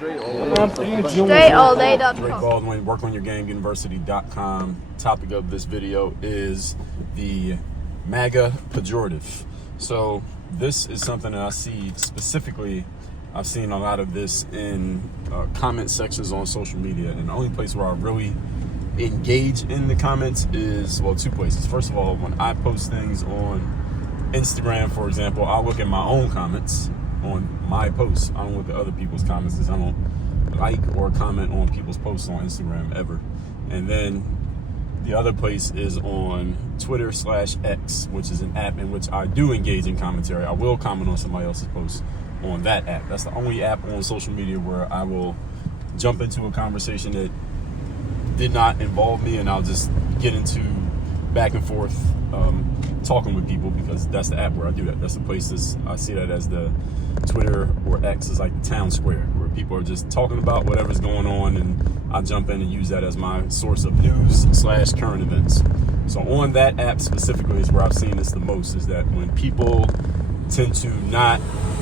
StraightallDay.com. Dre Baldwin, workonyourgameuniversity.com. Topic of this video is the MAGA pejorative. So this is something that I see specifically. I've seen a lot of this in comment sections on social media, and the only place where I really engage in the comments is, well, two places. First of all, when I post things on Instagram, for example, I'll look at my own comments on my posts. I don't look at other people's comments because I don't like or comment on people's posts on Instagram ever. And then the other place is on Twitter/X, which is an app in which I do engage in commentary. I will comment on somebody else's posts on that app. That's the only app on social media where I will jump into a conversation that did not involve me, and I'll just get into back and forth talking with people, because that's the app where I do that. That's the place I see that as the Twitter or X is like the town square, where people are just talking about whatever's going on, and I jump in and use that as my source of news/current events. So on that app specifically is where I've seen this the most, is that when people tend to not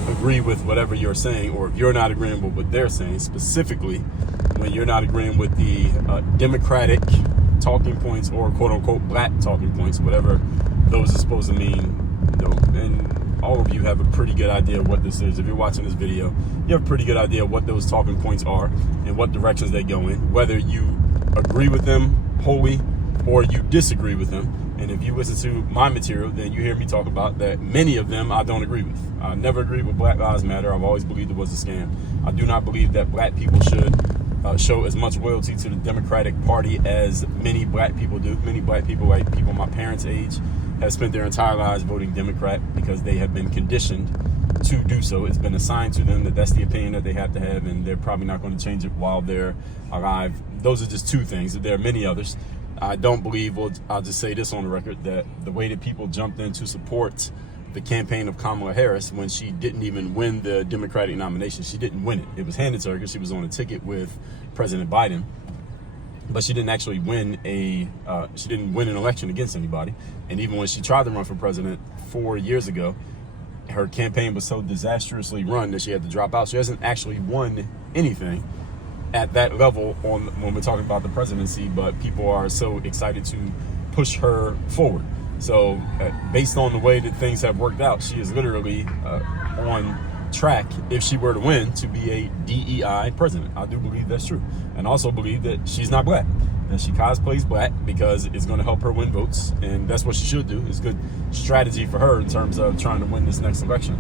agree with whatever you're saying, or if you're not agreeing with what they're saying, specifically when you're not agreeing with the Democratic talking points or quote-unquote black talking points, whatever those are supposed to mean, and all of you have a pretty good idea what this is. If you're watching this video, you have a pretty good idea what those talking points are and what directions they go in, whether you agree with them wholly or you disagree with them. And if you listen to my material, then you hear me talk about that many of them I don't agree with. I never agreed with Black Lives Matter. I've always believed it was a scam. I do not believe that black people should show as much loyalty to the Democratic Party as many black people do. Many black people, like people my parents' age, have spent their entire lives voting Democrat because they have been conditioned to do so. It's been assigned to them that that's the opinion that they have to have, and they're probably not going to change it while they're alive. Those are just two things. There are many others. I don't believe, well, I'll just say this on the record, that the way that people jumped in to support the campaign of Kamala Harris when she didn't even win the Democratic nomination. She didn't win it. It was handed to her because she was on a ticket with President Biden, but she didn't actually win she didn't win an election against anybody. And even when she tried to run for president 4 years ago, her campaign was so disastrously run that she had to drop out. She hasn't actually won anything at that level when we're talking about the presidency, but people are so excited to push her forward. So based on the way that things have worked out, she is literally on track, if she were to win, to be a DEI president. I do believe that's true. And also believe that she's not black, that she cosplays black because it's going to help her win votes, and that's what she should do. It's good strategy for her in terms of trying to win this next election.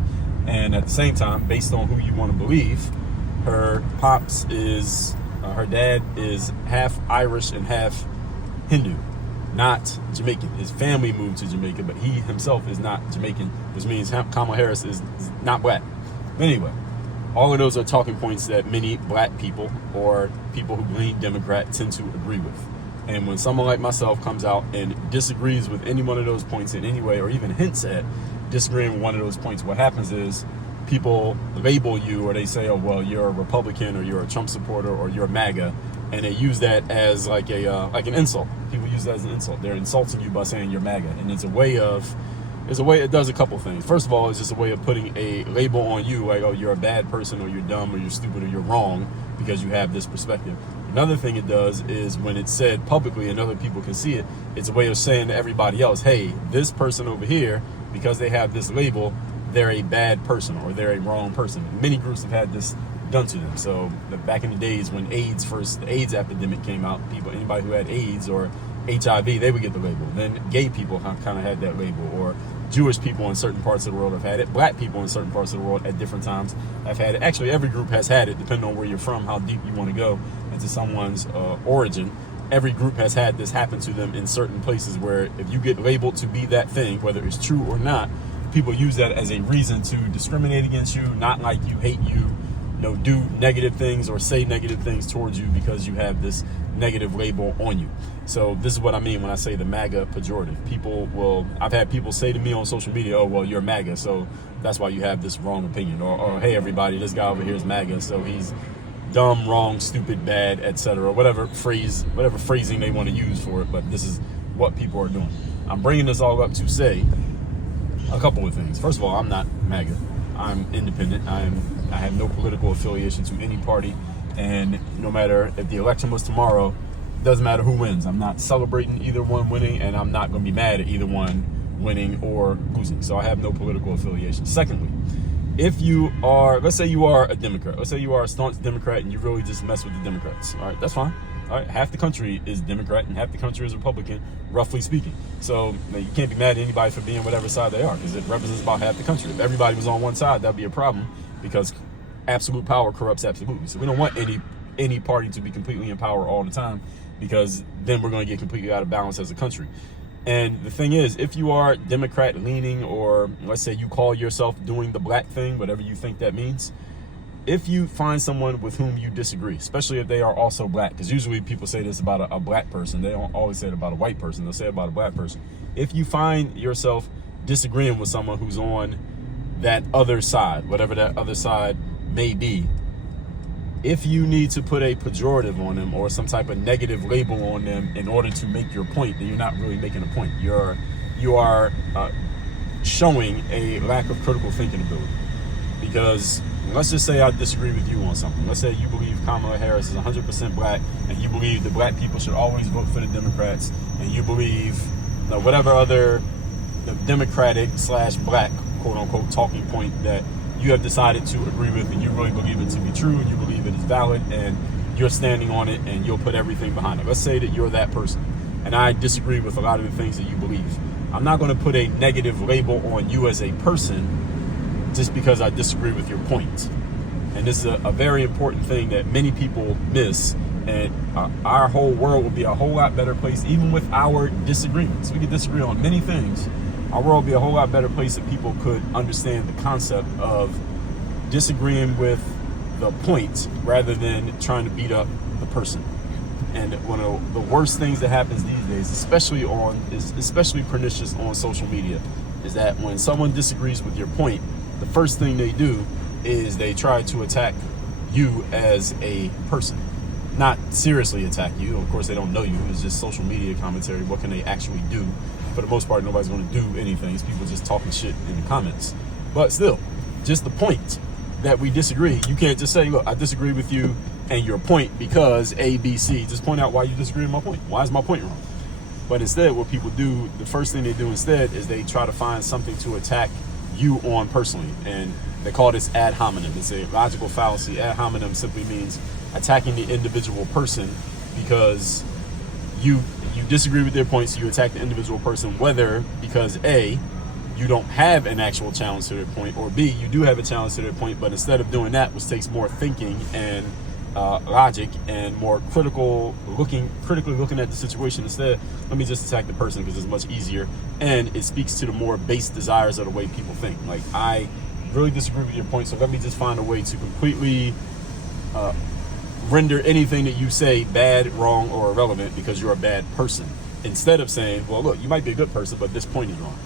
And at the same time, based on who you want to believe, her pops is, her dad is half Irish and half Hindu, not Jamaican. His family moved to Jamaica, but he himself is not Jamaican, which means Kamala Harris is not black. Anyway, all of those are talking points that many black people or people who lean Democrat tend to agree with. And when someone like myself comes out and disagrees with any one of those points in any way, or even hints at disagreeing with one of those points, what happens is people label you, or they say, oh, well, you're a Republican, or you're a Trump supporter, or you're a MAGA, and they use that as like an insult. People use that as an insult. They're insulting you by saying you're MAGA, and it's a way it does a couple things. First of all, it's just a way of putting a label on you, like, oh, you're a bad person, or you're dumb, or you're stupid, or you're wrong because you have this perspective. Another thing it does is when it's said publicly and other people can see it, it's a way of saying to everybody else, hey, this person over here, because they have this label, they're a bad person, or they're a wrong person. Many groups have had this done to them. So back in the days when the AIDS epidemic came out, anybody who had AIDS or HIV, they would get the label. Then gay people kind of had that label, or Jewish people in certain parts of the world have had it. Black people in certain parts of the world at different times have had it. Actually, every group has had it, depending on where you're from, how deep you want to go into someone's origin. Every group has had this happen to them in certain places, where if you get labeled to be that thing, whether it's true or not, people use that as a reason to discriminate against you, not like you, hate you, do negative things or say negative things towards you because you have this negative label on you. So this is what I mean when I say the MAGA pejorative. I've had people say to me on social media, oh, well, you're MAGA, so that's why you have this wrong opinion. Or hey, everybody, this guy over here is MAGA, so he's dumb, wrong, stupid, bad, etc. Whatever phrasing they want to use for it, but this is what people are doing. I'm bringing this all up to say a couple of things. First of all, I'm not MAGA. I'm independent. I'm I have no political affiliation to any party. And no matter if the election was tomorrow, it doesn't matter who wins. I'm not celebrating either one winning, and I'm not going to be mad at either one winning or losing. So I have no political affiliation. Secondly, if you are, let's say you are a Democrat, let's say you are a staunch Democrat and you really just mess with the Democrats, all right, that's fine. All right, half the country is Democrat and half the country is Republican, roughly speaking. So you can't be mad at anybody for being whatever side they are, because it represents about half the country. If everybody was on one side, that'd be a problem, because absolute power corrupts absolutely. So we don't want any party to be completely in power all the time, because then we're going to get completely out of balance as a country. And the thing is, if you are Democrat leaning, or let's say you call yourself doing the black thing, whatever you think that means, if you find someone with whom you disagree, especially if they are also black, because usually people say this about a black person, they don't always say it about a white person, they'll say it about a black person. If you find yourself disagreeing with someone who's on that other side, whatever that other side may be, if you need to put a pejorative on them or some type of negative label on them in order to make your point, then you're not really making a point. You are showing a lack of critical thinking ability. Because let's just say I disagree with you on something. Let's say you believe Kamala Harris is 100% black, and you believe that black people should always vote for the Democrats, and you believe whatever other Democratic / black quote unquote talking point that you have decided to agree with, and you really believe it to be true, and you believe it is valid, and you're standing on it, and you'll put everything behind it. Let's say that you're that person, and I disagree with a lot of the things that you believe. I'm not going to put a negative label on you as a person just because I disagree with your point. And this is a very important thing that many people miss, and our whole world will be a whole lot better place, even with our disagreements. We could disagree on many things. Our world would be a whole lot better place if people could understand the concept of disagreeing with the point rather than trying to beat up the person. And one of the worst things that happens these days, especially pernicious on social media, is that when someone disagrees with your point, the first thing they do is they try to attack you as a person. Not seriously attack you. Of course, they don't know you. It's just social media commentary. What can they actually do? For the most part, nobody's going to do anything. It's people just talking shit in the comments. But still, just the point that we disagree. You can't just say, look, I disagree with you and your point because A, B, C. Just point out why you disagree with my point. Why is my point wrong? But instead, what people do, the first thing they do instead is they try to find something to attack you on personally. And they call this ad hominem. It's a logical fallacy. Ad hominem simply means attacking the individual person because you disagree with their points, so you attack the individual person, whether because A, you don't have an actual challenge to their point, or B, you do have a challenge to their point, but instead of doing that, which takes more thinking and logic and more critically looking at the situation, instead, let me just attack the person because it's much easier, and it speaks to the more base desires of the way people think. Like, I really disagree with your point, so let me just find a way to completely render anything that you say bad, wrong, or irrelevant because you're a bad person, instead of saying, well, look, you might be a good person, but this point is wrong.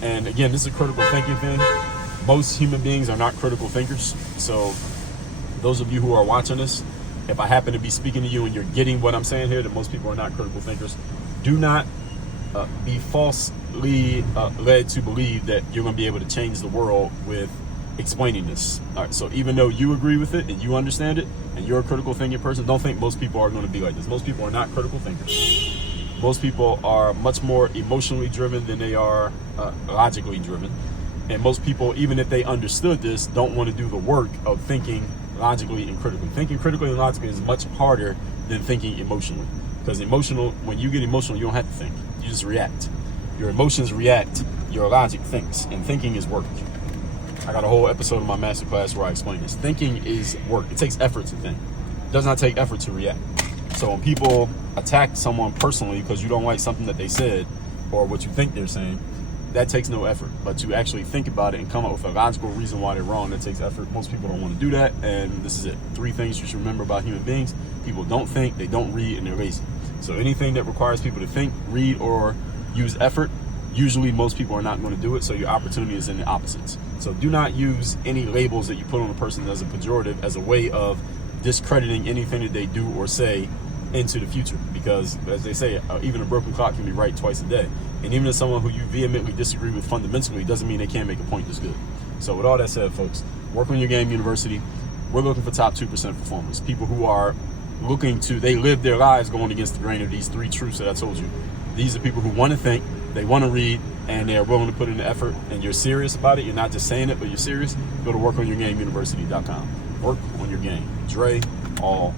And again, this is a critical thinking thing. Most human beings are not critical thinkers. So those of you who are watching this, if I happen to be speaking to you and you're getting what I'm saying here, that most people are not critical thinkers, do not be falsely led to believe that you're going to be able to change the world with explaining this. All right, so even though you agree with it and you understand it and you're a critical thinking person, don't think most people are going to be like this. Most people are not critical thinkers. Most people are much more emotionally driven than they are logically driven. And most people, even if they understood this, don't want to do the work of thinking logically and critically. Thinking critically and logically is much harder than thinking emotionally. Because when you get emotional, you don't have to think. You just react. Your emotions react, your logic thinks, and thinking is work. I got a whole episode of my masterclass where I explain this. Thinking is work. It takes effort to think. It does not take effort to react. So when people attack someone personally because you don't like something that they said or what you think they're saying, that takes no effort. But to actually think about it and come up with a logical reason why they're wrong, that takes effort. Most people don't want to do that, and this is it. 3 things you should remember about human beings. People don't think, they don't read, and they're lazy. So anything that requires people to think, read, or use effort, usually most people are not going to do it, so your opportunity is in the opposites. So do not use any labels that you put on a person as a pejorative as a way of discrediting anything that they do or say into the future, because as they say, even a broken clock can be right twice a day. And even as someone who you vehemently disagree with fundamentally doesn't mean they can't make a point that's good. So with all that said, folks, Work on Your Game University. We're looking for top 2% performers, people who are looking to, they live their lives going against the grain of these 3 truths that I told you. These are people who want to think, they want to read, and they're willing to put in the effort, and you're serious about it. You're not just saying it, but you're serious. Go to workonyourgameuniversity.com. Work on your game. Dre, all